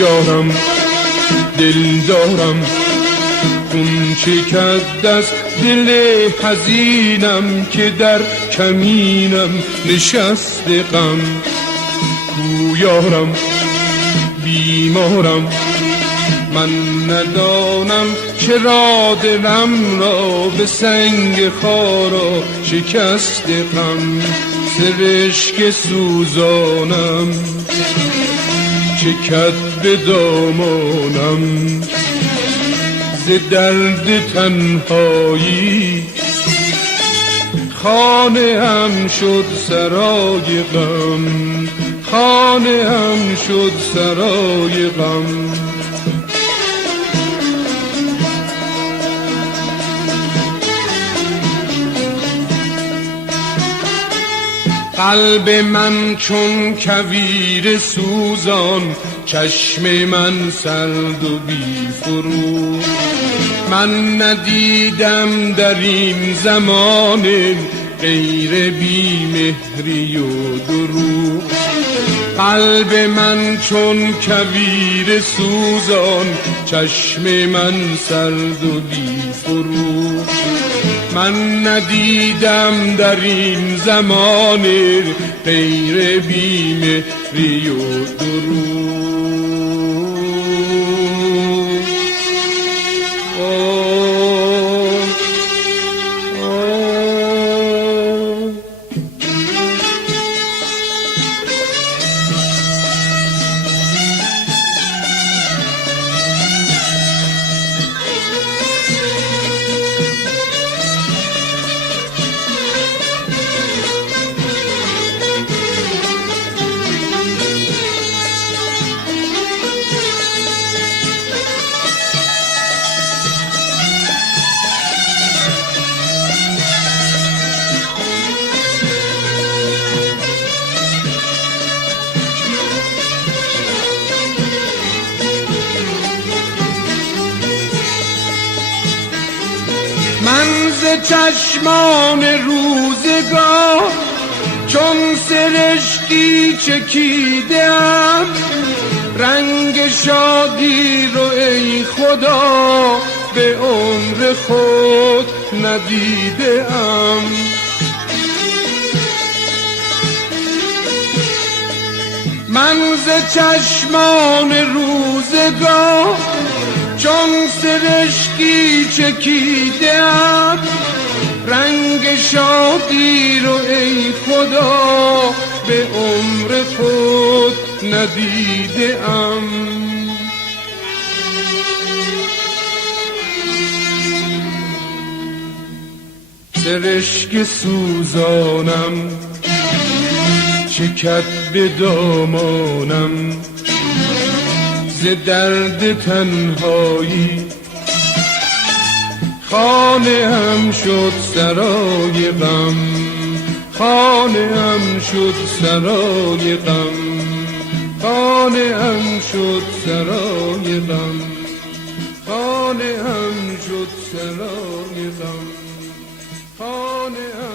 یارم دل دارم خون چکد از دل حزینم که در کمینم نشست غم. کو یارم بیمارم من ندانم چرا دلم را به سنگ خارا شکست غم. سرشک سوزانم چکد به دامانم ز درد تنهایی. خانه هم شد سرای غم، خانه هم شد سرای غم. قلب من چون کویر سوزان، چشم من سرد و بی فرو. من ندیدم در این زمان غیر بی مهری و دروغ. قلب من چون کویر سوزان، چشم من سرد و بی فرو. من ندیدم در این زمان غیر بی مهری و دروغ. من ز چشمان روزگار چون سرشکی چکیدم، رنگ شادی رو ای خدا به عمر خود ندیدم. من ز چشمان روزگار چون سرشکی چکیدم، رنگ شادی رو ای خدا به عمر خود ندیدم. سرشک سوزانم چکد به دامانم ز درد تنهایی. خانه هم شد سرای غم، خانه هم شد سرای غم، خانه هم شد سرای غم، خانه هم شد سرای غم، خانه هم